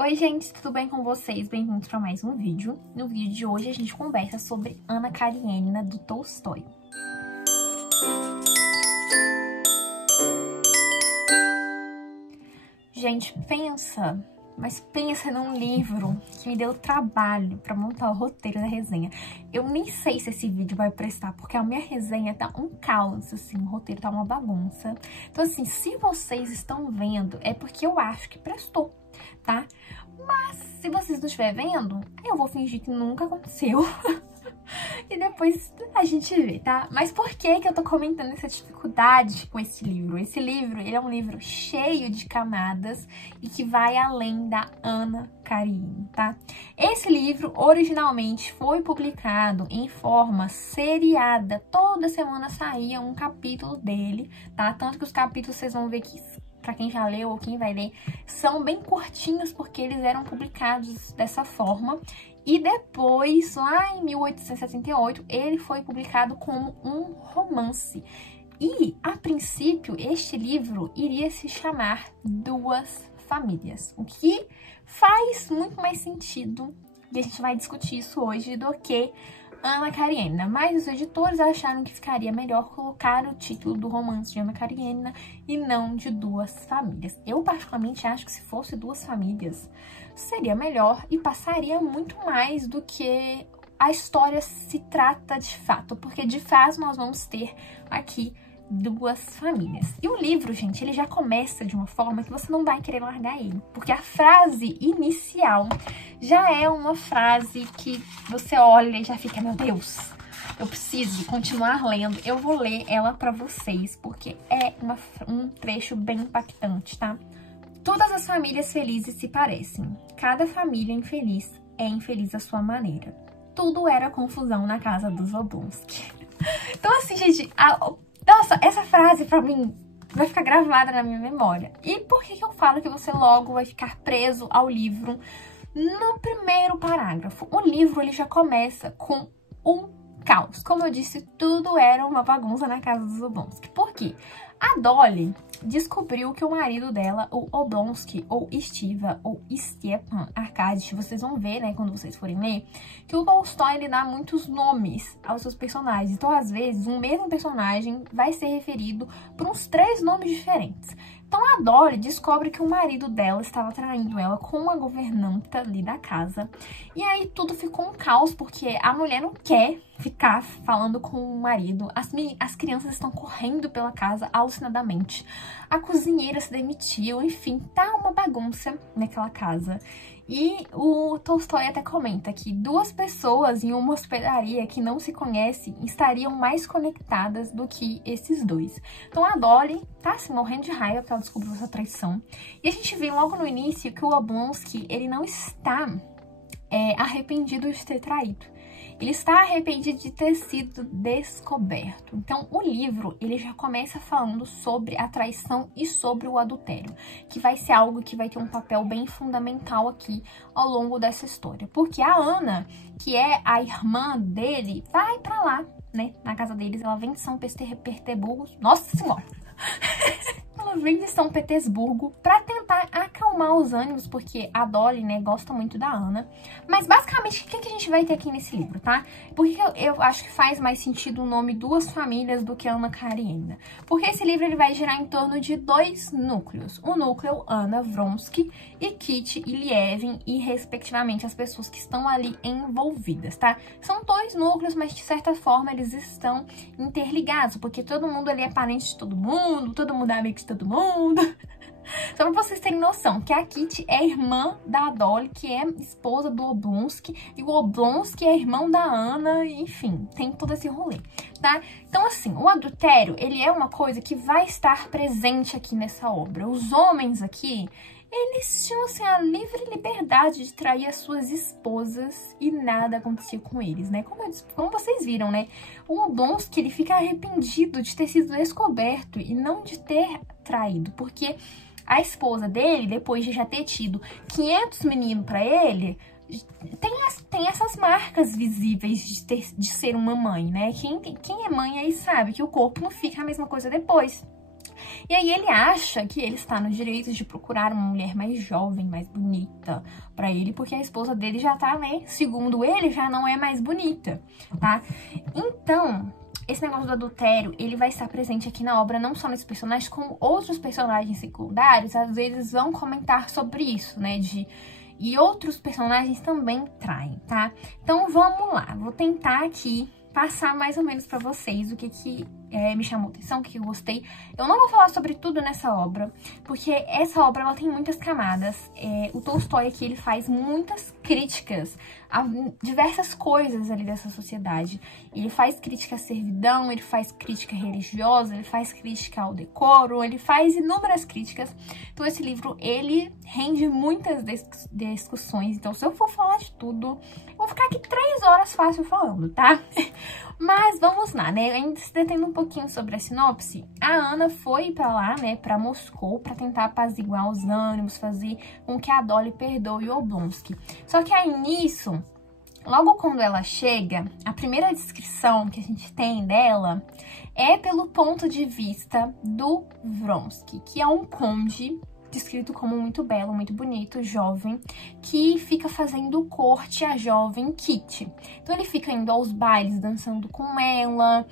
Oi gente, tudo bem com vocês? Bem-vindos para mais um vídeo. No vídeo de hoje a gente conversa sobre Anna Karenina, do Tolstói. Gente, pensa num livro que me deu trabalho para montar o roteiro da resenha. Eu nem sei se esse vídeo vai prestar, porque a minha resenha tá um caos, assim, o roteiro tá uma bagunça. Então, assim, se vocês estão vendo, é porque eu acho que prestou, tá? Mas, se vocês não estiverem vendo, eu vou fingir que nunca aconteceu. E depois a gente vê, tá? Mas por que eu tô comentando essa dificuldade com esse livro? Esse livro, ele é um livro cheio de camadas e que vai além da Anna Karenina, tá? Esse livro, originalmente, foi publicado em forma seriada. Toda semana saía um capítulo dele, tá? Tanto que os capítulos vocês vão ver que, pra quem já leu ou quem vai ler, são bem curtinhos porque eles eram publicados dessa forma. E depois, lá em 1878, ele foi publicado como um romance. E, a princípio, este livro iria se chamar Duas Famílias, o que faz muito mais sentido, e a gente vai discutir isso hoje, do que Anna Karenina. Mas os editores acharam que ficaria melhor colocar o título do romance de Anna Karenina e não de Duas Famílias. Eu, particularmente, acho que se fosse Duas Famílias, seria melhor e passaria muito mais do que a história se trata de fato, porque de fato nós vamos ter aqui duas famílias. E o livro, gente, ele já começa de uma forma que você não vai querer largar ele, porque a frase inicial já é uma frase que você olha e já fica, meu Deus, eu preciso continuar lendo. Eu vou ler ela pra vocês, porque é um trecho bem impactante, tá? Todas as famílias felizes se parecem. Cada família infeliz é infeliz à sua maneira. Tudo era confusão na casa dos Oblonsky. Então, assim, gente, nossa, essa frase pra mim vai ficar gravada na minha memória. E por que eu falo que você logo vai ficar preso ao livro no primeiro parágrafo? O livro, ele já começa com um caos. Como eu disse, tudo era uma bagunça na casa dos Oblonsky. Por quê? A Dolly descobriu que o marido dela, o Oblonsky, ou Stiva, ou Stepan Arkadyevich, vocês vão ver, né, quando vocês forem ler, que o Tolstói, ele dá muitos nomes aos seus personagens. Então, às vezes, um mesmo personagem vai ser referido por uns 3 nomes diferentes. Então, a Dolly descobre que o marido dela estava traindo ela com uma governanta ali da casa. E aí, tudo ficou um caos, porque a mulher não quer ficar falando com o marido. As crianças estão correndo pela casa alucinadamente. A cozinheira se demitiu, enfim, tá uma bagunça naquela casa. E o Tolstói até comenta que 2 pessoas em uma hospedaria que não se conhecem estariam mais conectadas do que esses 2. Então a Dolly tá assim, morrendo de raiva porque ela descobriu essa traição. E a gente vê logo no início que o Oblonsky, ele não está arrependido de ter traído. Ele está arrependido de ter sido descoberto. Então, o livro, ele já começa falando sobre a traição e sobre o adultério, que vai ser algo que vai ter um papel bem fundamental aqui ao longo dessa história. Porque a Anna, que é a irmã dele, vai pra lá, né, na casa deles. Ela vem de São Petersburgo. Nossa Senhora! Ela vem de São Petersburgo pra tentar acalmar os ânimos, porque a Dolly, né, gosta muito da Anna. Mas, basicamente, o que a gente vai ter aqui nesse livro, tá? Porque eu acho que faz mais sentido o nome Duas Famílias do que Anna Karenina. Porque esse livro, ele vai girar em torno de 2 núcleos. O núcleo Anna Vronsky e Kitty Ilievin, e, respectivamente, as pessoas que estão ali envolvidas, tá? São 2 núcleos, mas, de certa forma, eles estão interligados, porque todo mundo ali é parente de todo mundo é amigo de todo mundo. Só pra vocês terem noção, que a Kitty é irmã da Dolly, que é esposa do Oblonsky, e o Oblonsky é irmão da Anna, enfim, tem todo esse rolê, tá? Então, assim, o adultério, ele é uma coisa que vai estar presente aqui nessa obra. Os homens aqui, eles tinham, assim, a livre liberdade de trair as suas esposas e nada acontecia com eles, né? Como vocês viram, né? O Oblonsky, ele fica arrependido de ter sido descoberto e não de ter traído, porque a esposa dele, depois de já ter tido 500 meninos pra ele, tem essas marcas visíveis de ser uma mãe, né? Quem é mãe aí sabe que o corpo não fica a mesma coisa depois. E aí ele acha que ele está no direito de procurar uma mulher mais jovem, mais bonita pra ele, porque a esposa dele já tá, né, segundo ele, já não é mais bonita, tá? Então, esse negócio do adultério, ele vai estar presente aqui na obra, não só nesses personagens, como outros personagens secundários, às vezes vão comentar sobre isso, né, e outros personagens também traem, tá? Então, vamos lá, vou tentar aqui passar mais ou menos pra vocês o que me chamou atenção, o que eu gostei. Eu não vou falar sobre tudo nessa obra, porque essa obra ela tem muitas camadas. O Tolstói aqui ele faz muitas críticas a diversas coisas ali dessa sociedade. Ele faz crítica à servidão, ele faz crítica religiosa, ele faz crítica ao decoro, ele faz inúmeras críticas. Então esse livro, ele rende muitas discussões. Então se eu for falar de tudo, eu vou ficar aqui 3 horas fácil falando, tá? Mas vamos lá, né? Ainda se detendo um pouquinho sobre a sinopse, a Ana foi pra lá, né, pra Moscou, pra tentar apaziguar os ânimos, fazer com que a Dolly perdoe o Oblonsky. Só que aí nisso, logo quando ela chega, a primeira descrição que a gente tem dela é pelo ponto de vista do Vronsky, que é um conde descrito como muito belo, muito bonito, jovem, que fica fazendo corte à jovem Kitty. Então ele fica indo aos bailes, dançando com ela,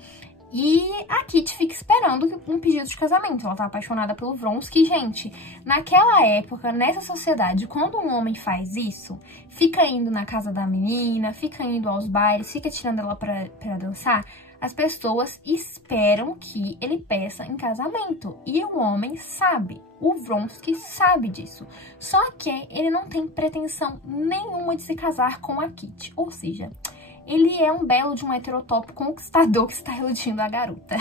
e a Kitty fica esperando um pedido de casamento. Ela tá apaixonada pelo Vronsky. Gente, naquela época, nessa sociedade, quando um homem faz isso, fica indo na casa da menina, fica indo aos bailes, fica tirando ela pra dançar, as pessoas esperam que ele peça em casamento. E o homem sabe, o Vronsky sabe disso. Só que ele não tem pretensão nenhuma de se casar com a Kitty. Ou seja, ele é um belo de um heterotópico conquistador que está iludindo a garota.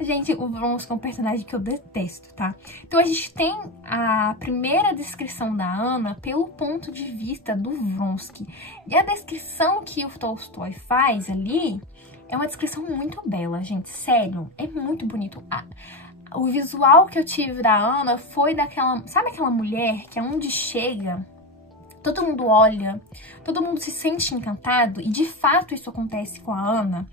Gente, o Vronsky é um personagem que eu detesto, tá? Então a gente tem a primeira descrição da Ana pelo ponto de vista do Vronsky. E a descrição que o Tolstói faz ali é uma descrição muito bela, gente. Sério, é muito bonito. O visual que eu tive da Ana foi daquela... Sabe aquela mulher que aonde chega, todo mundo olha, todo mundo se sente encantado? E de fato isso acontece com a Ana.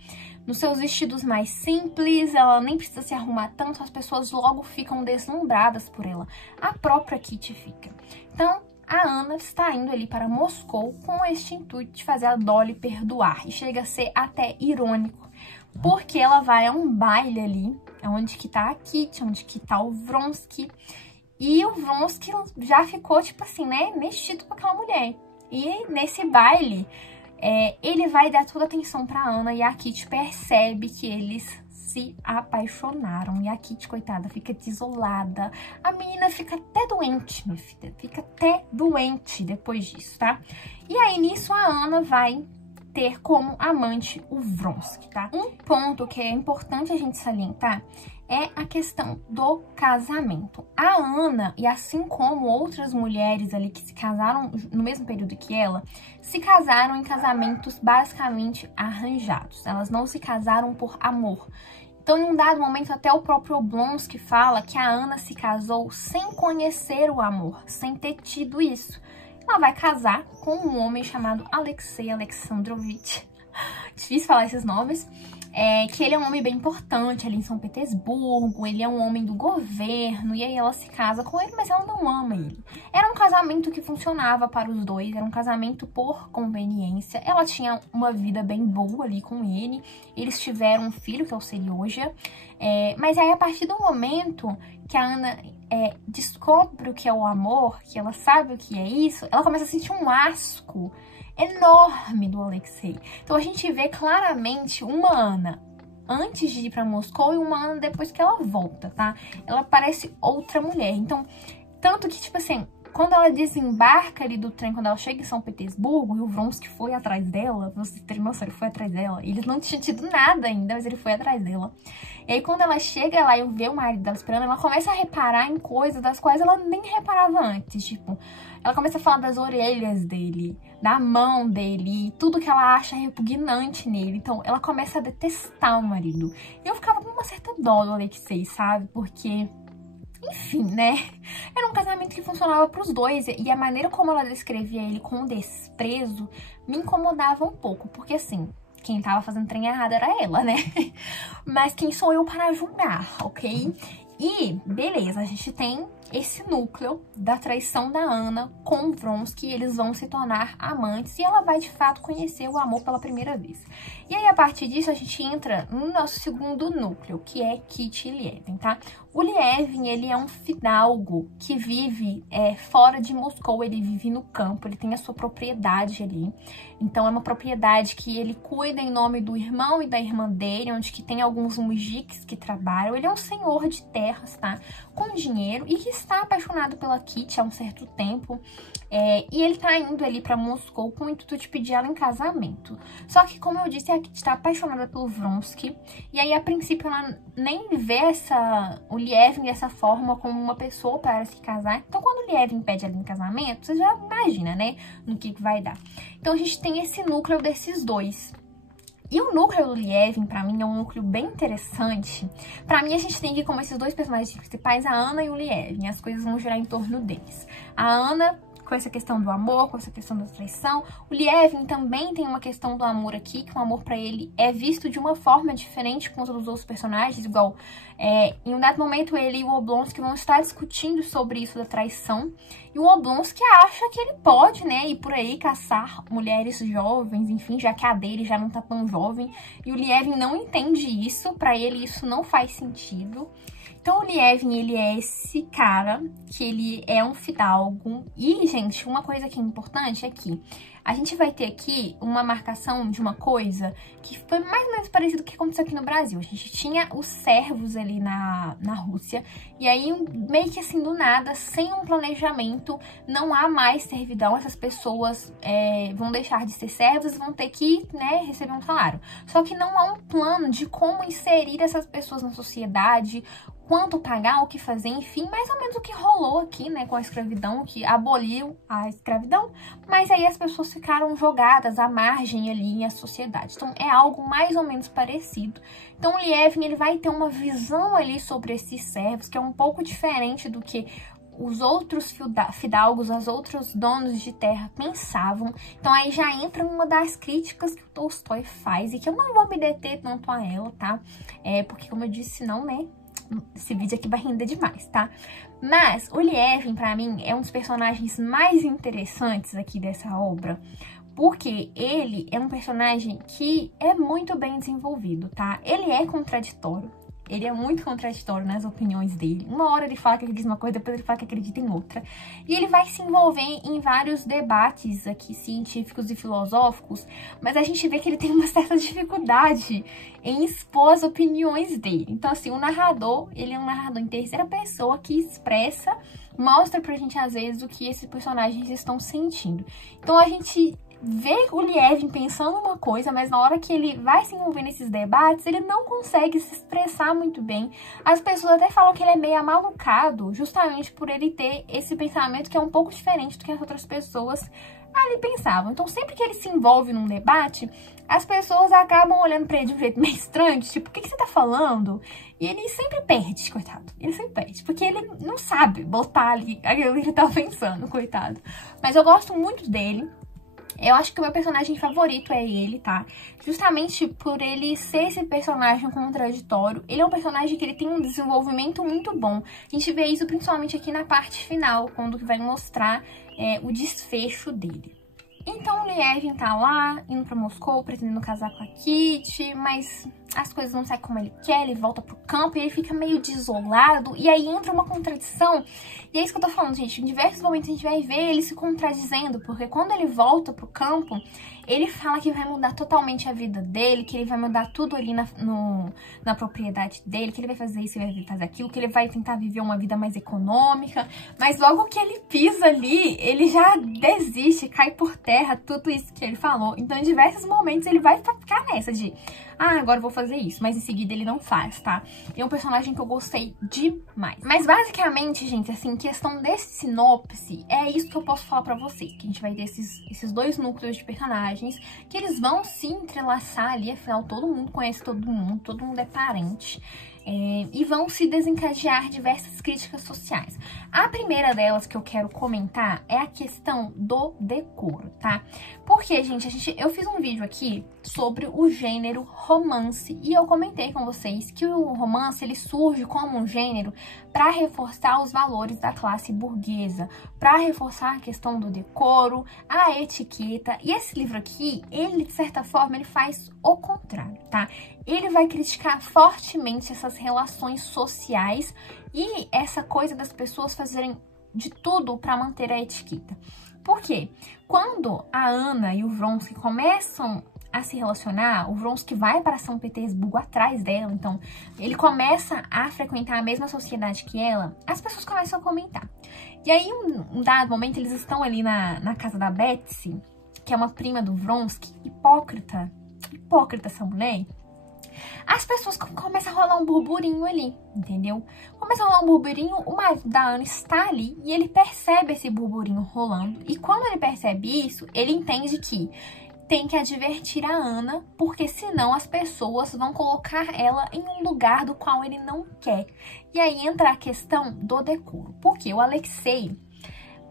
Nos seus vestidos mais simples, ela nem precisa se arrumar tanto, as pessoas logo ficam deslumbradas por ela. A própria Kitty fica. Então, a Ana está indo ali para Moscou com este intuito de fazer a Dolly perdoar. E chega a ser até irônico, porque ela vai a um baile ali, onde que tá a Kitty, onde que tá o Vronsky. E o Vronsky já ficou, tipo assim, né, mexido com aquela mulher. E nesse baile, ele vai dar toda a atenção pra Ana e a Kitty percebe que eles se apaixonaram. E a Kitty, coitada, fica desolada. A menina fica até doente, minha filha. Fica até doente depois disso, tá? E aí, nisso, a Ana vai ter como amante o Vronsky, tá? Um ponto que é importante a gente salientar é a questão do casamento. A Ana, e assim como outras mulheres ali que se casaram no mesmo período que ela, se casaram em casamentos basicamente arranjados. Elas não se casaram por amor. Então, em um dado momento, até o próprio Oblonsky fala que a Ana se casou sem conhecer o amor, sem ter tido isso. Ela vai casar com um homem chamado Alexei Alexandrovich. Difícil falar esses nomes. Que ele é um homem bem importante ali em São Petersburgo, ele é um homem do governo, e aí ela se casa com ele, mas ela não ama ele. Era um casamento que funcionava para os dois, era um casamento por conveniência, ela tinha uma vida bem boa ali com ele, eles tiveram um filho, que é o Serioja, mas aí a partir do momento que a Ana descobre o que é o amor, que ela sabe o que é isso, ela começa a sentir um asco enorme do Alexei. Então a gente vê claramente uma Ana antes de ir pra Moscou e uma Ana depois que ela volta, tá? Ela parece outra mulher. Então, tanto que, tipo assim, quando ela desembarca ali do trem, quando ela chega em São Petersburgo, e o Vronsky foi atrás dela, você tem noção, ele foi atrás dela, eles não tinham tido nada ainda, mas ele foi atrás dela. E aí, quando ela chega lá e vê o marido dela esperando, ela começa a reparar em coisas das quais ela nem reparava antes, tipo, ela começa a falar das orelhas dele, da mão dele, e tudo que ela acha repugnante nele. Então, ela começa a detestar o marido. E eu ficava com uma certa dó do Alexei, sabe? Porque, enfim, né? Era um casamento que funcionava pros dois. E a maneira como ela descrevia ele com desprezo me incomodava um pouco. Porque, assim, quem tava fazendo trem errado era ela, né? Mas quem sou eu para julgar, ok? E, beleza, a gente tem esse núcleo da traição da Ana com o Vronsky, eles vão se tornar amantes e ela vai, de fato, conhecer o amor pela primeira vez. E aí, a partir disso, a gente entra no nosso segundo núcleo, que é Kitty e Lievin, tá? O Lievin, ele é um fidalgo que vive fora de Moscou, ele vive no campo, ele tem a sua propriedade ali. Então, é uma propriedade que ele cuida em nome do irmão e da irmã dele, onde que tem alguns mujiks que trabalham. Ele é um senhor de terras, tá? Com dinheiro e que está apaixonado pela Kitty há um certo tempo. E ele tá indo ali pra Moscou com o intuito de pedir ela em casamento. Só que, como eu disse, a Kitty tá apaixonada pelo Vronsky. E aí, a princípio, ela nem vê o Lievin dessa forma como uma pessoa para se casar. Então, quando o Lievin pede ela em casamento, você já imagina, né? No que vai dar. Então, a gente tem esse núcleo desses dois. E o núcleo do Lievin, pra mim, é um núcleo bem interessante. Pra mim, a gente tem aqui como esses dois personagens principais, a Ana e o Lievin. As coisas vão girar em torno deles. A Ana, com essa questão do amor, com essa questão da traição. O Lievin também tem uma questão do amor aqui, que o amor pra ele é visto de uma forma diferente com todos os outros personagens, igual em um dado momento ele e o Oblonsky vão estar discutindo sobre isso da traição, e o Oblonsky acha que ele pode, né, ir por aí caçar mulheres jovens, enfim, já que a dele já não tá tão jovem, e o Lievin não entende isso, pra ele isso não faz sentido. Então, o Lievin, ele é esse cara que ele é um fidalgo. E, gente, uma coisa que é importante é que a gente vai ter aqui uma marcação de uma coisa que foi mais ou menos parecido com o que aconteceu aqui no Brasil. A gente tinha os servos ali na Rússia, e aí meio que assim do nada, sem um planejamento, não há mais servidão, essas pessoas vão deixar de ser servos e vão ter que, né, receber um salário. Só que não há um plano de como inserir essas pessoas na sociedade, quanto pagar, o que fazer, enfim, mais ou menos o que rolou aqui, né, com a escravidão, que aboliu a escravidão, mas aí as pessoas ficaram jogadas à margem ali na sociedade. Então, é algo mais ou menos parecido. Então, o Lievin, ele vai ter uma visão ali sobre esses servos, que é um pouco diferente do que os outros fidalgos, os outros donos de terra pensavam. Então, aí já entra uma das críticas que o Tolstói faz, e que eu não vou me deter tanto a ela, tá? Porque, como eu disse, senão, né, esse vídeo aqui vai render demais, tá? Mas o Lievin, pra mim, é um dos personagens mais interessantes aqui dessa obra, porque ele é um personagem que é muito bem desenvolvido, tá? Ele é contraditório. Ele é muito contraditório nas opiniões dele. Uma hora ele fala que acredita em uma coisa, depois ele fala que acredita em outra. E ele vai se envolver em vários debates aqui científicos e filosóficos, mas a gente vê que ele tem uma certa dificuldade em expor as opiniões dele. Então, assim, o narrador, ele é um narrador em terceira pessoa que expressa, mostra pra gente, às vezes, o que esses personagens estão sentindo. Então, a gente vê o Lievin pensando uma coisa, mas na hora que ele vai se envolver nesses debates, ele não consegue se expressar muito bem. As pessoas até falam que ele é meio amalucado, justamente por ele ter esse pensamento que é um pouco diferente do que as outras pessoas ali pensavam. Então, sempre que ele se envolve num debate, as pessoas acabam olhando pra ele de um jeito meio estranho, tipo, o que você tá falando? E ele sempre perde, coitado. Ele sempre perde, porque ele não sabe botar ali aquilo que ele tá pensando, coitado. Mas eu gosto muito dele. Eu acho que o meu personagem favorito é ele, tá? Justamente por ele ser esse personagem contraditório. Ele é um personagem que ele tem um desenvolvimento muito bom. A gente vê isso principalmente aqui na parte final, quando vai mostrar o desfecho dele. Então o Lievin tá lá, indo pra Moscou, pretendendo casar com a Kitty, mas as coisas não saem como ele quer, ele volta pro campo e ele fica meio desolado, e aí entra uma contradição. E é isso que eu tô falando, gente, em diversos momentos a gente vai ver ele se contradizendo, porque quando ele volta pro campo, ele fala que vai mudar totalmente a vida dele, que ele vai mudar tudo ali na propriedade dele, que ele vai fazer isso, ele vai fazer aquilo, que ele vai tentar viver uma vida mais econômica, mas logo que ele pisa ali, ele já desiste, cai por terra tudo isso que ele falou. Então, em diversos momentos, ele vai ficar nessa de, agora eu vou fazer isso, mas em seguida ele não faz, tá? É um personagem que eu gostei demais. Mas basicamente, gente, assim, questão desse sinopse, é isso que eu posso falar pra vocês, que a gente vai ter esses dois núcleos de personagens, que eles vão se entrelaçar ali, afinal todo mundo conhece todo mundo é parente. e vão se desencadear diversas críticas sociais. A primeira delas que eu quero comentar é a questão do decoro, tá? Porque, gente, eu fiz um vídeo aqui sobre o gênero romance e eu comentei com vocês que o romance ele surge como um gênero para reforçar os valores da classe burguesa, para reforçar a questão do decoro, a etiqueta. E esse livro aqui, ele de certa forma, ele faz o contrário, tá? Ele vai criticar fortemente essas relações sociais e essa coisa das pessoas fazerem de tudo para manter a etiqueta. Por quê? Quando a Ana e o Vronsky começam a se relacionar, o Vronsky vai para São Petersburgo atrás dela, então ele começa a frequentar a mesma sociedade que ela, as pessoas começam a comentar. E aí, um dado momento, eles estão ali na casa da Betsy, que é uma prima do Vronsky, hipócrita essa mulher. As pessoas começam a rolar um burburinho ali, entendeu? Começa a rolar um burburinho, o marido da Ana está ali e ele percebe esse burburinho rolando. E quando ele percebe isso, ele entende que tem que advertir a Ana, porque senão as pessoas vão colocar ela em um lugar do qual ele não quer. E aí entra a questão do decoro. Porque o Alexei,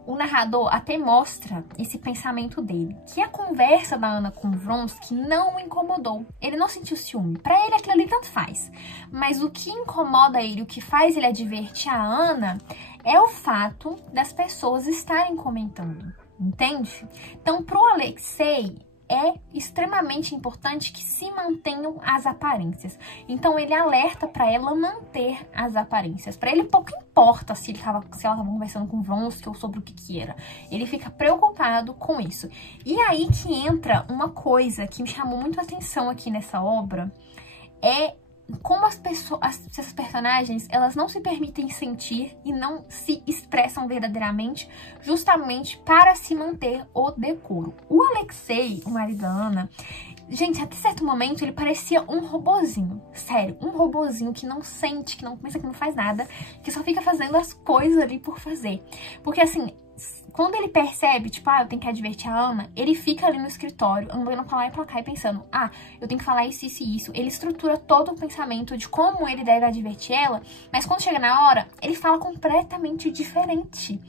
o narrador até mostra esse pensamento dele, que a conversa da Ana com o Vronsky não o incomodou. Ele não sentiu ciúme. Pra ele aquilo ali tanto faz. Mas o que incomoda ele, o que faz ele advertir a Ana, é o fato das pessoas estarem comentando. Entende? Então, pro Alexei, é extremamente importante que se mantenham as aparências. Então, ele alerta para ela manter as aparências. Para ele, pouco importa se ela estava conversando com o Vronsky ou sobre o que era. Ele fica preocupado com isso. E aí que entra uma coisa que me chamou muito a atenção aqui nessa obra, é como essas personagens, elas não se permitem sentir e não se expressam verdadeiramente, justamente para se manter o decoro. O Alexei, o marido da Ana, gente, até certo momento ele parecia um robozinho, sério, um robozinho que não sente, que não pensa, que não faz nada, que só fica fazendo as coisas ali por fazer. Porque assim, quando ele percebe, tipo, eu tenho que advertir a Ana, ele fica ali no escritório, andando pra lá e pra cá e pensando, eu tenho que falar isso, isso e isso. Ele estrutura todo o pensamento de como ele deve advertir ela, mas quando chega na hora, ele fala completamente diferente.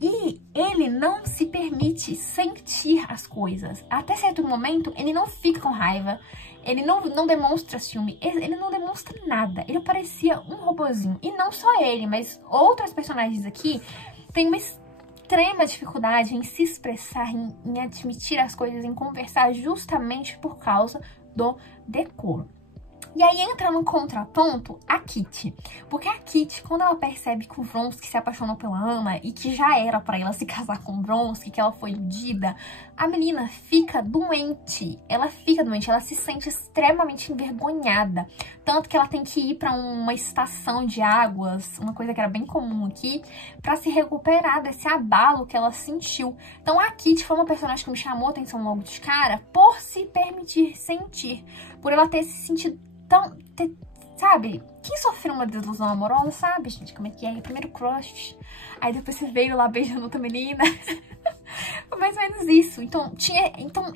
E ele não se permite sentir as coisas. Até certo momento, ele não fica com raiva, ele não demonstra ciúme, ele não demonstra nada. Ele parecia um robozinho. E não só ele, mas outras personagens aqui têm uma extrema dificuldade em se expressar, em admitir as coisas, em conversar justamente por causa do decoro. E aí entra no contraponto a Kitty. Porque a Kitty, quando ela percebe que o Vronsky se apaixonou pela Ana e que já era pra ela se casar com o Vronsky, que ela foi iludida, a menina fica doente. Ela fica doente, ela se sente extremamente envergonhada. Tanto que ela tem que ir pra uma estação de águas, uma coisa que era bem comum aqui, pra se recuperar desse abalo que ela sentiu. Então a Kitty foi uma personagem que me chamou a atenção logo de cara por se permitir sentir. Por ela ter se sentido sabe? Quem sofreu uma desilusão amorosa sabe, gente, como é que é? Primeiro crush, aí depois você veio lá beijando outra menina. Mais ou menos isso. Então,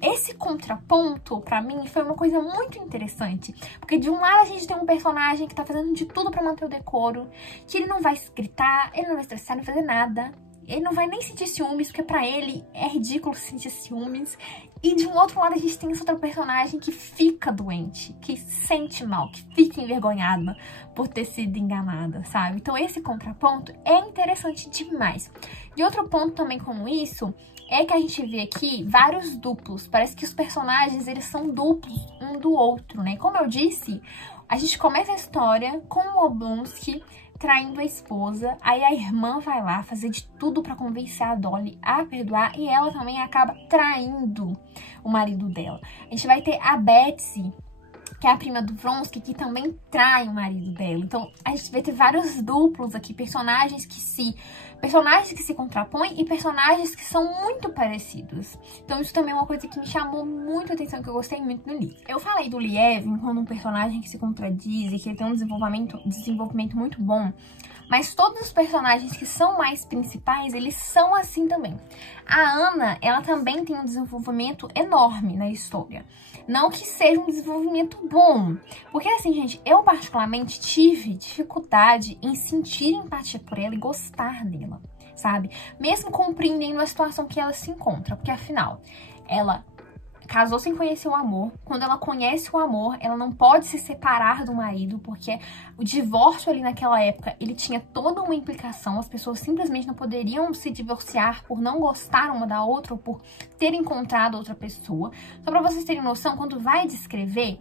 esse contraponto, pra mim, foi uma coisa muito interessante. Porque de um lado a gente tem um personagem que tá fazendo de tudo pra manter o decoro, que ele não vai gritar, ele não vai estressar, não vai fazer nada. Ele não vai nem sentir ciúmes, porque pra ele é ridículo sentir ciúmes. E de um outro lado a gente tem essa outra personagem que fica doente, que sente mal, que fica envergonhada por ter sido enganada, sabe? Então esse contraponto é interessante demais. E outro ponto também como isso é que a gente vê aqui vários duplos. Parece que os personagens, eles são duplos um do outro, né? Como eu disse, a gente começa a história com o Oblonsky traindo a esposa, aí a irmã vai lá fazer de tudo pra convencer a Dolly a perdoar e ela também acaba traindo o marido dela. A gente vai ter a Betsy, que é a prima do Vronsky, que também trai o marido dela. Então, a gente vai ter vários duplos aqui, personagens que se personagens que se contrapõem e personagens que são muito parecidos. Então isso também é uma coisa que me chamou muito a atenção, que eu gostei muito no livro. Eu falei do Lievin como um personagem que se contradiz e que ele tem um desenvolvimento muito bom, mas todos os personagens que são mais principais, eles são assim também. A Ana, ela também tem um desenvolvimento enorme na história. Não que seja um desenvolvimento bom. Porque assim, gente, eu particularmente tive dificuldade em sentir empatia por ela e gostar dela, sabe? Mesmo compreendendo a situação que ela se encontra. Porque afinal, ela casou sem conhecer o amor. Quando ela conhece o amor, ela não pode se separar do marido, porque o divórcio ali naquela época, ele tinha toda uma implicação. As pessoas simplesmente não poderiam se divorciar por não gostar uma da outra ou por ter encontrado outra pessoa. Só pra vocês terem noção, quando vai descrever,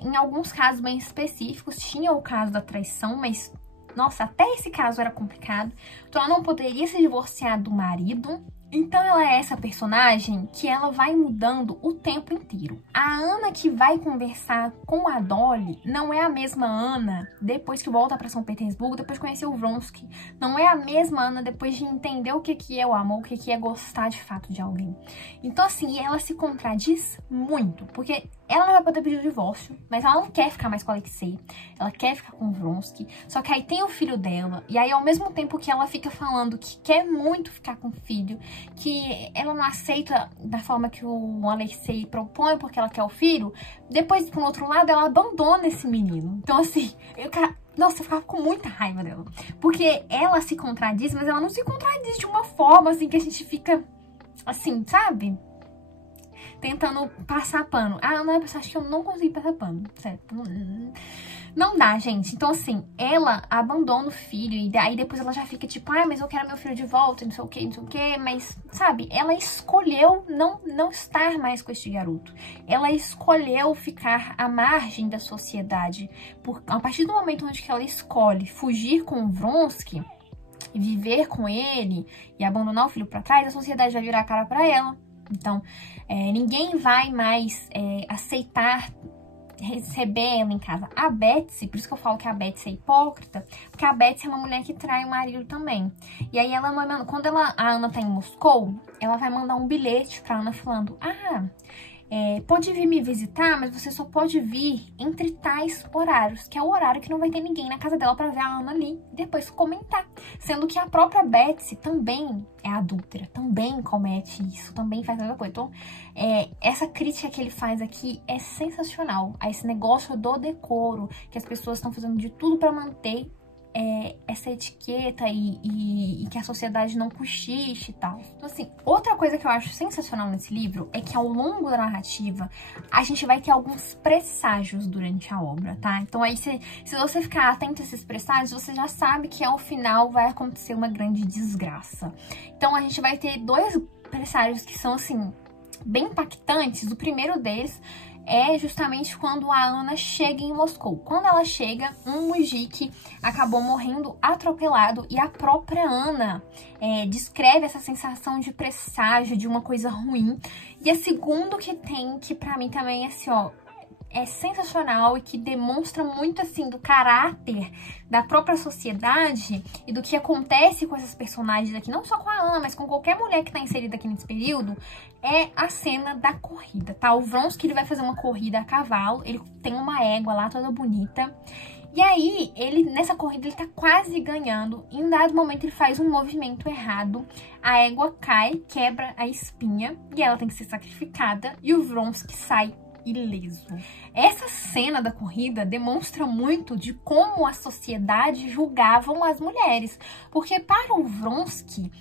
em alguns casos bem específicos, tinha o caso da traição, mas nossa, até esse caso era complicado. Então ela não poderia se divorciar do marido. Então ela é essa personagem que ela vai mudando o tempo inteiro. A Ana que vai conversar com a Dolly não é a mesma Ana depois que volta para São Petersburgo, depois de conhecer o Vronsky. Não é a mesma Ana depois de entender o que é o amor, o que é gostar de fato de alguém. Então assim, ela se contradiz muito, porque ela não vai poder pedir o divórcio, mas ela não quer ficar mais com a Alexei. Ela quer ficar com o Vronsky. Só que aí tem o filho dela. E aí, ao mesmo tempo que ela fica falando que quer muito ficar com o filho, que ela não aceita da forma que o Alexei propõe porque ela quer o filho, depois, por outro lado, ela abandona esse menino. Então, assim, nossa, eu ficava com muita raiva dela. Porque ela se contradiz, mas ela não se contradiz de uma forma, assim, que a gente fica, assim, sabe? Tentando passar pano. Ah, não é, acho que eu não consegui passar pano, certo? Não dá, gente. Então, assim, ela abandona o filho e daí depois ela já fica tipo, ah, mas eu quero meu filho de volta, não sei o que, não sei o que. Mas, sabe, ela escolheu não estar mais com este garoto. Ela escolheu ficar à margem da sociedade. A partir do momento onde que ela escolhe fugir com o Vronsky e viver com ele e abandonar o filho pra trás, a sociedade vai virar a cara pra ela. Então, ninguém vai mais aceitar receber ela em casa. A Betsy, por isso que eu falo que a Betsy é hipócrita, porque a Betsy é uma mulher que trai o marido também. E aí ela manda, quando a Ana tá em Moscou, ela vai mandar um bilhete pra Ana falando, pode vir me visitar, mas você só pode vir entre tais horários, que é o horário que não vai ter ninguém na casa dela pra ver a Ana ali e depois comentar. Sendo que a própria Betsy também é adúltera, também comete isso, também faz a mesma coisa. Então, essa crítica que ele faz aqui é sensacional. A esse negócio do decoro, que as pessoas estão fazendo de tudo pra manter essa etiqueta e que a sociedade não cochiche e tal. Então, assim, outra coisa que eu acho sensacional nesse livro é que ao longo da narrativa a gente vai ter alguns presságios durante a obra, tá? Então aí, se você ficar atento a esses presságios, você já sabe que ao final vai acontecer uma grande desgraça. Então a gente vai ter dois presságios que são, assim, bem impactantes. O primeiro deles é justamente quando a Ana chega em Moscou. Quando ela chega, um mujik acabou morrendo atropelado e a própria Ana descreve essa sensação de presságio, de uma coisa ruim. E a segundo que tem, que pra mim também é assim, ó, é sensacional e que demonstra muito, assim, do caráter da própria sociedade e do que acontece com essas personagens aqui, não só com a Ana, mas com qualquer mulher que tá inserida aqui nesse período, é a cena da corrida, tá? O Vronsky, ele vai fazer uma corrida a cavalo, ele tem uma égua lá toda bonita, e aí, nessa corrida, ele tá quase ganhando, e em um dado momento ele faz um movimento errado, a égua cai, quebra a espinha, e ela tem que ser sacrificada, e o Vronsky sai ileso. Essa cena da corrida demonstra muito de como a sociedade julgavam as mulheres, porque para o Vronsky,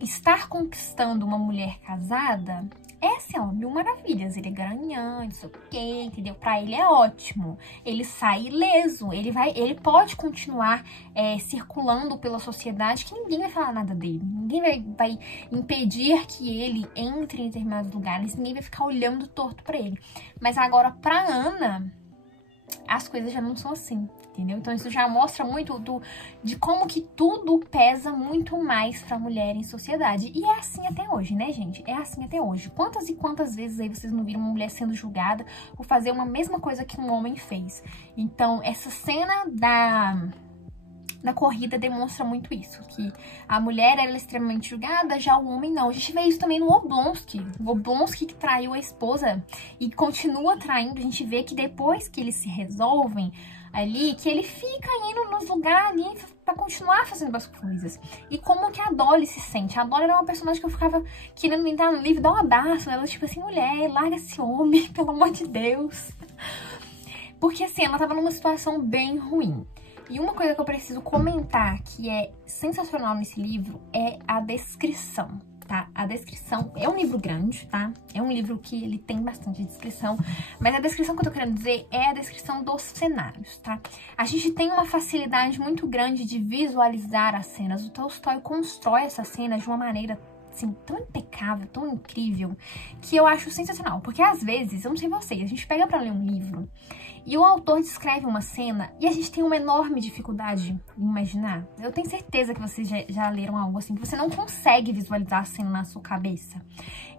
estar conquistando uma mulher casada é ó, mil maravilhas, ele é garanhão, não sei o quê, entendeu? Pra ele é ótimo, ele sai ileso, ele pode continuar circulando pela sociedade que ninguém vai falar nada dele, ninguém vai impedir que ele entre em determinados lugares, ninguém vai ficar olhando torto pra ele. Mas agora, pra Ana, as coisas já não são assim, entendeu? Então isso já mostra muito de como que tudo pesa muito mais pra mulher em sociedade. E é assim até hoje, né, gente? É assim até hoje. Quantas e quantas vezes aí vocês não viram uma mulher sendo julgada por fazer uma mesma coisa que um homem fez? Então, essa cena na corrida demonstra muito isso, que a mulher era extremamente julgada, já o homem não. A gente vê isso também no Oblonsky. O Oblonsky que traiu a esposa e continua traindo. A gente vê que depois que eles se resolvem ali, que ele fica indo nos lugares ali pra continuar fazendo as coisas. E como que a Dolly se sente? A Dolly era uma personagem que eu ficava querendo entrar no livro, dar um abraço nela, tipo assim, mulher, larga esse homem, pelo amor de Deus. Porque assim, ela tava numa situação bem ruim. E uma coisa que eu preciso comentar que é sensacional nesse livro é a descrição, tá? A descrição é um livro grande, tá? É um livro que ele tem bastante descrição, mas a descrição que eu tô querendo dizer é a descrição dos cenários, tá? A gente tem uma facilidade muito grande de visualizar as cenas. O Tolstói constrói essas cenas de uma maneira assim, tão impecável, tão incrível, que eu acho sensacional. Porque às vezes, eu não sei vocês, a gente pega pra ler um livro e o autor descreve uma cena e a gente tem uma enorme dificuldade em imaginar. Eu tenho certeza que vocês já leram algo assim, que você não consegue visualizar a cena na sua cabeça.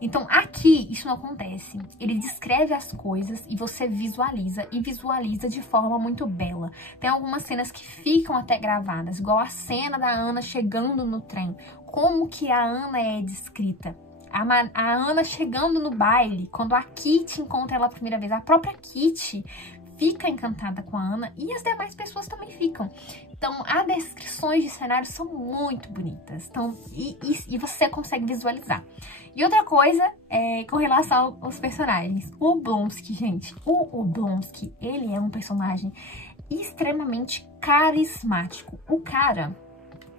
Então aqui isso não acontece. Ele descreve as coisas e você visualiza, e visualiza de forma muito bela. Tem algumas cenas que ficam até gravadas, igual a cena da Ana chegando no trem. Como que a Ana é descrita? A Ana chegando no baile, quando a Kitty encontra ela a primeira vez, a própria Kitty fica encantada com a Ana e as demais pessoas também ficam. Então, as descrições de cenários são muito bonitas. Então, e você consegue visualizar. E outra coisa é com relação aos personagens. O Oblonsky, gente, o Oblonsky, ele é um personagem extremamente carismático. O cara,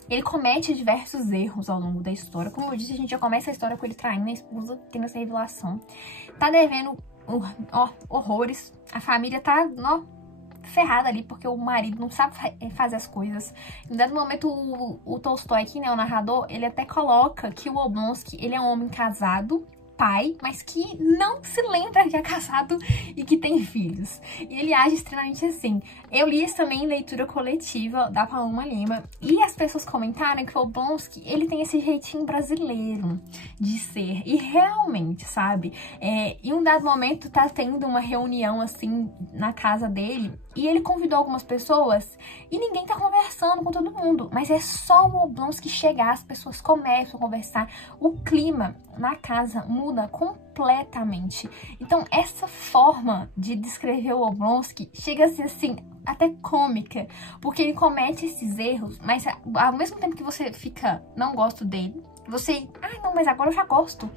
ele comete diversos erros ao longo da história. Como eu disse, a gente já começa a história com ele traindo a esposa, tendo essa revelação. Tá devendo horrores. A família tá ferrada ali, porque o marido não sabe fazer as coisas. Em dado momento, o Tolstói aqui, né, o narrador, ele até coloca que o Oblonsky, ele é um homem casado, pai, mas que não se lembra que é casado e que tem filhos. E ele age extremamente assim. Eu li isso também em leitura coletiva da Paloma Lima, e as pessoas comentaram que o Oblonsky, ele tem esse jeitinho brasileiro de ser. E realmente, sabe? Em um dado momento tá tendo uma reunião assim na casa dele, e ele convidou algumas pessoas e ninguém tá conversando com todo mundo. Mas é só o Oblonsky chegar, as pessoas começam a conversar, o clima na casa muda completamente. Então essa forma de descrever o Oblonsky chega a ser assim, até cômica, porque ele comete esses erros, mas ao mesmo tempo que você fica, não gosto dele, você, não, mas agora eu já gosto,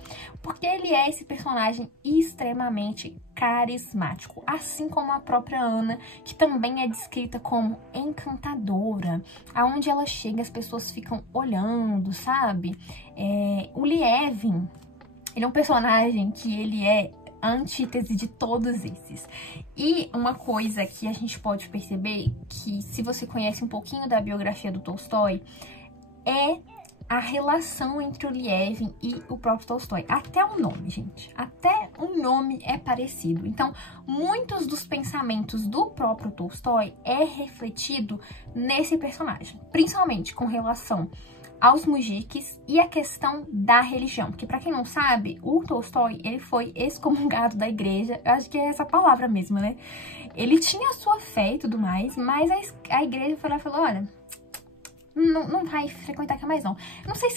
porque ele é esse personagem extremamente carismático, assim como a própria Ana, que também é descrita como encantadora. Aonde ela chega, as pessoas ficam olhando, sabe? O Lievin, ele é um personagem que ele é a antítese de todos esses. E uma coisa que a gente pode perceber, que se você conhece um pouquinho da biografia do Tolstói, é a relação entre o Lievin e o próprio Tolstói. Até o nome, gente. Até o nome é parecido. Então, muitos dos pensamentos do próprio Tolstói é refletido nesse personagem. Principalmente com relação aos mujiques e a questão da religião. Porque, pra quem não sabe, o Tolstói, ele foi excomungado da igreja. Eu acho que é essa palavra mesmo, né? Ele tinha a sua fé e tudo mais, mas a igreja foi lá e falou, olha, não vai frequentar aqui mais não. Não sei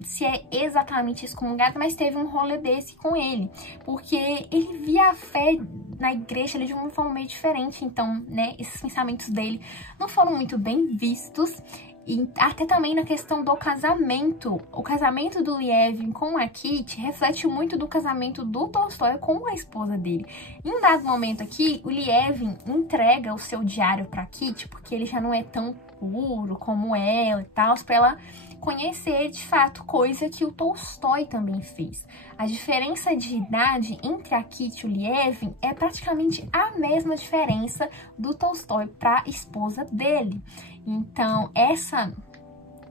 se é exatamente excomungado, mas teve um rolê desse com ele. Porque ele via a fé na igreja de uma forma meio diferente. Então, né, esses pensamentos dele não foram muito bem vistos. E até também na questão do casamento. O casamento do Lievin com a Kitty reflete muito do casamento do Tolstói com a esposa dele. Em um dado momento aqui, o Lievin entrega o seu diário pra Kitty, porque ele já não é tão puro como ela e tal, pra ela conhecer de fato, coisa que o Tolstói também fez. A diferença de idade entre a Kitty e o Lievin é praticamente a mesma diferença do Tolstói para a esposa dele. Então, essa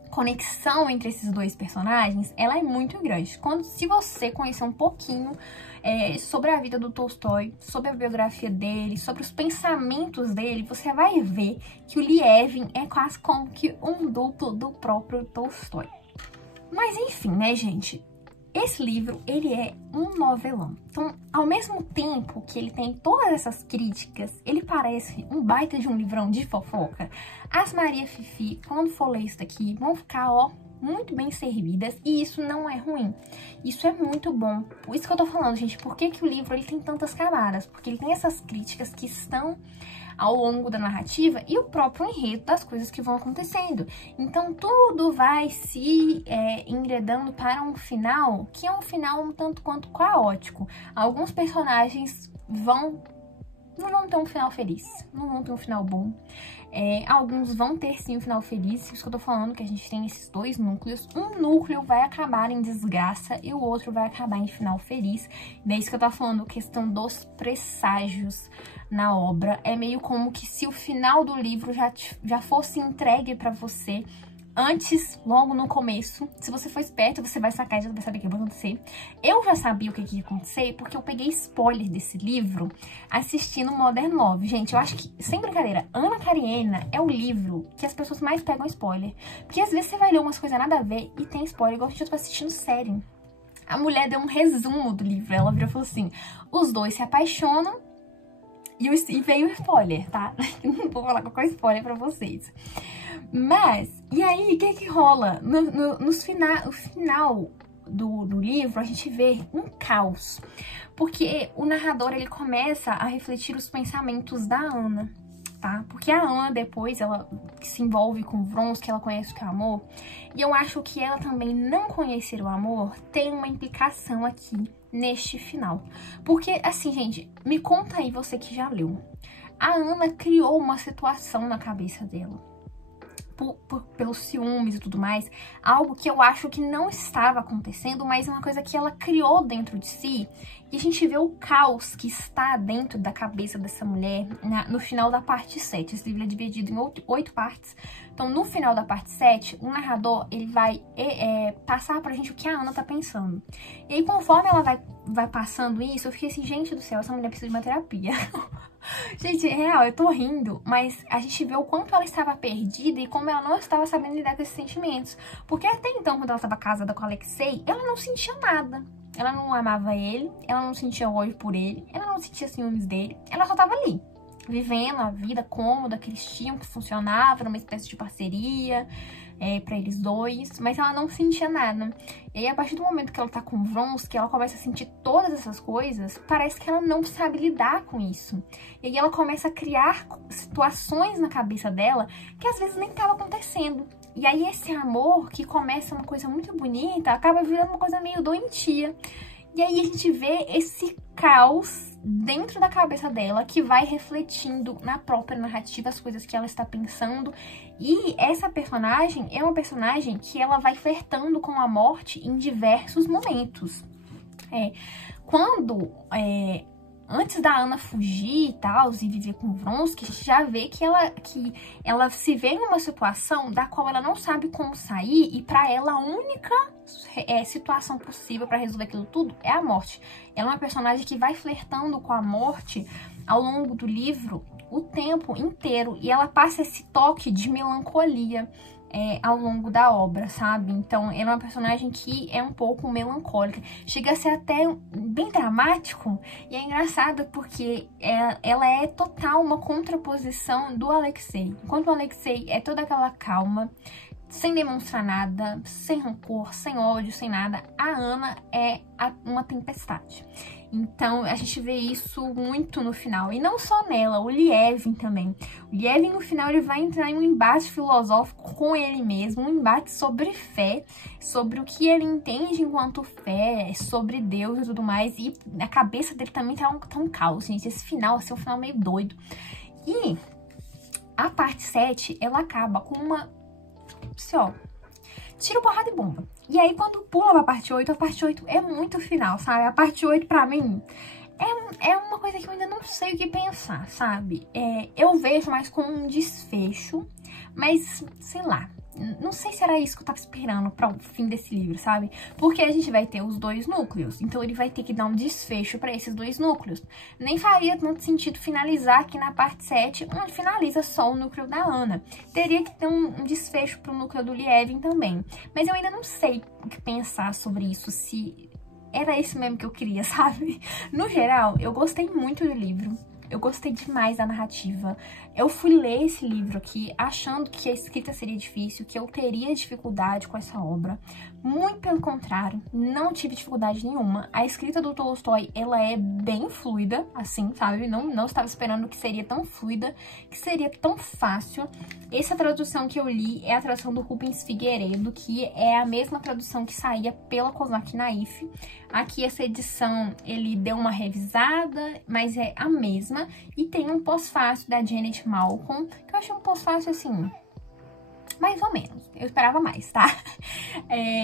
conexão entre esses dois personagens, ela é muito grande. Se você conhecer um pouquinho sobre a vida do Tolstói, sobre a biografia dele, sobre os pensamentos dele, você vai ver que o Lievin é quase como que um duplo do próprio Tolstói. Mas enfim, né, gente? esse livro, ele é um novelão. Então, ao mesmo tempo que ele tem todas essas críticas, ele parece um baita de um livrão de fofoca. As Maria Fifi, quando for ler isso daqui, vão ficar, ó, muito bem servidas, e isso não é ruim. Isso é muito bom. Por isso que eu tô falando, gente, por que o livro ele tem tantas camadas? Porque ele tem essas críticas que estão ao longo da narrativa e o próprio enredo das coisas que vão acontecendo. Então tudo vai se enredando para um final que é um final um tanto quanto caótico. Alguns personagens não vão ter um final feliz, não vão ter um final bom. Alguns vão ter sim um final feliz, isso que eu tô falando, que a gente tem esses dois núcleos. Um núcleo vai acabar em desgraça e o outro vai acabar em final feliz. Daí isso que eu tô falando, questão dos presságios na obra. É meio como que se o final do livro já fosse entregue pra você antes, logo no começo. Se você for esperto, você vai sacar e já vai saber o que vai acontecer. Eu já sabia o que ia acontecer porque eu peguei spoiler desse livro assistindo Modern Love. Gente, eu acho que, sem brincadeira, Ana Karenina é o livro que as pessoas mais pegam spoiler. Porque às vezes você vai ler umas coisas nada a ver e tem spoiler, igual a gente eu tô assistindo série. A mulher deu um resumo do livro, ela virou e falou assim, os dois se apaixonam e veio o spoiler, tá? Não vou falar qualquer spoiler pra vocês. Mas, e aí, o que rola? No final do livro, a gente vê um caos. Porque o narrador, ele começa a refletir os pensamentos da Ana, tá? Porque a Ana, depois, ela se envolve com o Vronsky, ela conhece o que é amor. E eu acho que ela também não conhecer o amor tem uma implicação aqui neste final. Porque, assim, gente, me conta aí, você que já leu. A Ana criou uma situação na cabeça dela. Pelos ciúmes e tudo mais, algo que eu acho que não estava acontecendo, mas é uma coisa que ela criou dentro de si, e a gente vê o caos que está dentro da cabeça dessa mulher no final da parte 7. Esse livro é dividido em 8 partes, então no final da parte 7, o narrador ele vai passar pra gente o que a Ana tá pensando. E aí, conforme ela vai passando isso, eu fiquei assim, gente do céu, essa mulher precisa de uma terapia. Gente, é real, eu tô rindo, mas a gente vê o quanto ela estava perdida e como ela não estava sabendo lidar com esses sentimentos. Porque até então, quando ela estava casada com o Alexei, ela não sentia nada. Ela não amava ele, ela não sentia ódio por ele, ela não sentia ciúmes dele, ela só tava ali, vivendo a vida cômoda que eles tinham, que funcionava, numa espécie de parceria pra eles dois, mas ela não sentia nada. E aí, a partir do momento que ela tá com o Vronsky, ela começa a sentir todas essas coisas, parece que ela não sabe lidar com isso. E aí ela começa a criar situações na cabeça dela que às vezes nem tava acontecendo. E aí esse amor, que começa uma coisa muito bonita, acaba virando uma coisa meio doentia. E aí a gente vê esse caos dentro da cabeça dela, que vai refletindo na própria narrativa as coisas que ela está pensando. E essa personagem é uma personagem que ela vai flertando com a morte em diversos momentos. Antes da Ana fugir e tal, e viver com o Vronsky, a gente já vê que ela se vê em uma situação da qual ela não sabe como sair, e pra ela a única situação possível pra resolver aquilo tudo é a morte. Ela é uma personagem que vai flertando com a morte ao longo do livro o tempo inteiro, e ela passa esse toque de melancolia ao longo da obra, sabe? Então, ela é uma personagem que é um pouco melancólica. Chega a ser até bem dramático, e é engraçado porque ela é total uma contraposição do Alexei. Enquanto o Alexei é toda aquela calma, sem demonstrar nada, sem rancor, sem ódio, sem nada, a Ana é uma tempestade. Então, a gente vê isso muito no final. E não só nela, o Lievin também. O Lievin, no final, ele vai entrar em um embate filosófico com ele mesmo, um embate sobre fé, sobre o que ele entende enquanto fé, sobre Deus e tudo mais. E a cabeça dele também tá um caos, gente. Esse final, assim, é um final meio doido. E a parte 7, ela acaba com uma... Assim, ó, tiro, porrada e bomba. E aí, quando pula pra parte 8, a parte 8 é muito final, sabe? A parte 8, pra mim, é uma coisa que eu ainda não sei o que pensar, sabe? Eu vejo mais como um desfecho, mas, sei lá. Não sei se era isso que eu tava esperando para o fim desse livro, sabe? Porque a gente vai ter os dois núcleos, então ele vai ter que dar um desfecho para esses dois núcleos. Nem faria tanto sentido finalizar aqui na parte 7, onde finaliza só o núcleo da Ana. Teria que ter um desfecho pro núcleo do Lievin também. Mas eu ainda não sei o que pensar sobre isso, se era isso mesmo que eu queria, sabe? No geral, eu gostei muito do livro. Eu gostei demais da narrativa. Eu fui ler esse livro aqui achando que a escrita seria difícil, que eu teria dificuldade com essa obra. Muito pelo contrário, não tive dificuldade nenhuma. A escrita do Tolstói, ela é bem fluida, assim, sabe? Não estava esperando que seria tão fluida, que seria tão fácil. Essa tradução que eu li é a tradução do Rubens Figueiredo, que é a mesma tradução que saía pela Kozak Naif. Aqui essa edição, ele deu uma revisada, mas é a mesma. E tem um pós-fácil da Janet Malcolm, que eu achei um pós-fácil, assim, mais ou menos. Eu esperava mais, tá?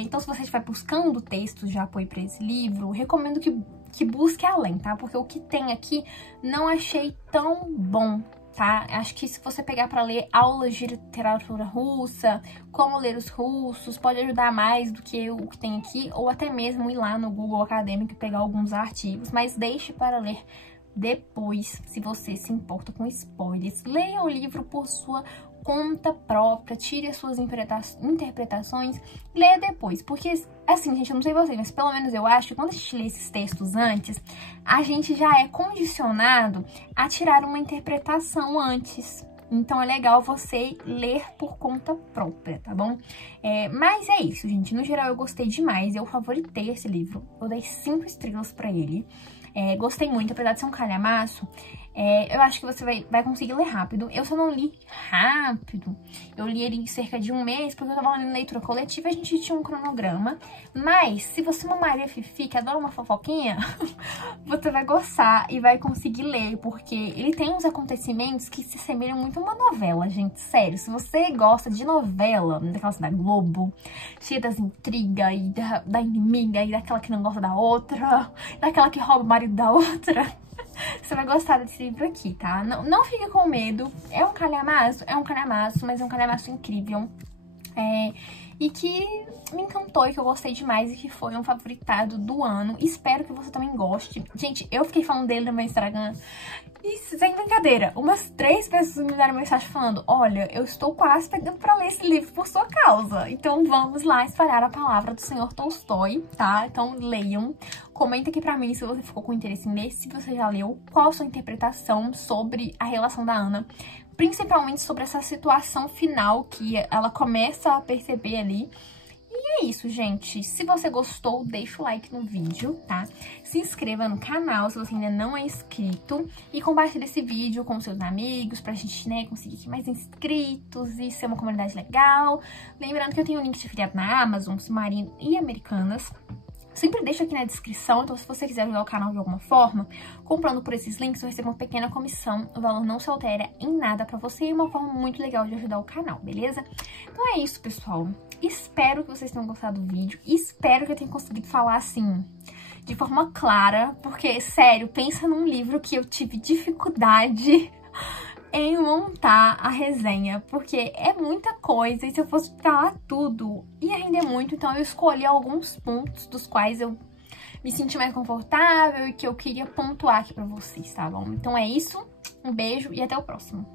Então, se você estiver buscando textos de apoio para esse livro, recomendo que busque além, tá? Porque o que tem aqui não achei tão bom, tá? Acho que se você pegar para ler aulas de literatura russa, como ler os russos, pode ajudar mais do que o que tem aqui, ou até mesmo ir lá no Google Acadêmico e pegar alguns artigos, mas deixe para ler depois, se você se importa com spoilers. Leia o livro por sua conta própria, tire as suas interpretações e leia depois. Porque, assim, gente, eu não sei vocês, mas pelo menos eu acho que quando a gente lê esses textos antes, a gente já é condicionado a tirar uma interpretação antes. Então é legal você ler por conta própria, tá bom? Mas é isso, gente. No geral, eu gostei demais. Eu favoritei esse livro. Eu dei 5 estrelas pra ele. Gostei muito, apesar de ser um calhamaço. Eu acho que você vai conseguir ler rápido. Eu só não li rápido. Eu li ele em cerca de um mês, porque eu tava lendo leitura coletiva e a gente tinha um cronograma. Mas, se você é uma Maria Fifi, que adora uma fofoquinha, você vai gostar e vai conseguir ler, porque ele tem uns acontecimentos que se assemelham muito a uma novela, gente. Sério, se você gosta de novela, daquelas da Globo, cheia das intrigas e da inimiga e daquela que não gosta da outra, daquela que rouba o marido da outra, você vai gostar desse livro aqui, tá? Não fique com medo. É um calhamaço, mas é um calhamaço incrível. E que me encantou e que eu gostei demais e que foi um favoritado do ano. Espero que você também goste. Gente, eu fiquei falando dele no meu Instagram e, sem brincadeira, umas 3 pessoas me deram mensagem falando: olha, eu estou quase pegando pra ler esse livro por sua causa. Então vamos lá espalhar a palavra do senhor Tolstói, tá? Então leiam. Comenta aqui pra mim se você ficou com interesse em ler, se você já leu, qual a sua interpretação sobre a relação da Ana, principalmente sobre essa situação final que ela começa a perceber ali. E é isso, gente. Se você gostou, deixa o like no vídeo, tá? Se inscreva no canal se você ainda não é inscrito e compartilhe esse vídeo com seus amigos pra gente, né, conseguir mais inscritos e ser uma comunidade legal. Lembrando que eu tenho um link de afiliado na Amazon, Submarino e Americanas. Sempre deixo aqui na descrição, então se você quiser ajudar o canal de alguma forma, comprando por esses links, eu recebo uma pequena comissão. O valor não se altera em nada pra você e é uma forma muito legal de ajudar o canal, beleza? Então é isso, pessoal. Espero que vocês tenham gostado do vídeo. Espero que eu tenha conseguido falar, assim, de forma clara. Porque, sério, pensa num livro que eu tive dificuldade em montar a resenha, porque é muita coisa e se eu fosse falar tudo ia render muito, então eu escolhi alguns pontos dos quais eu me senti mais confortável e que eu queria pontuar aqui pra vocês, tá bom? Então é isso, um beijo e até o próximo.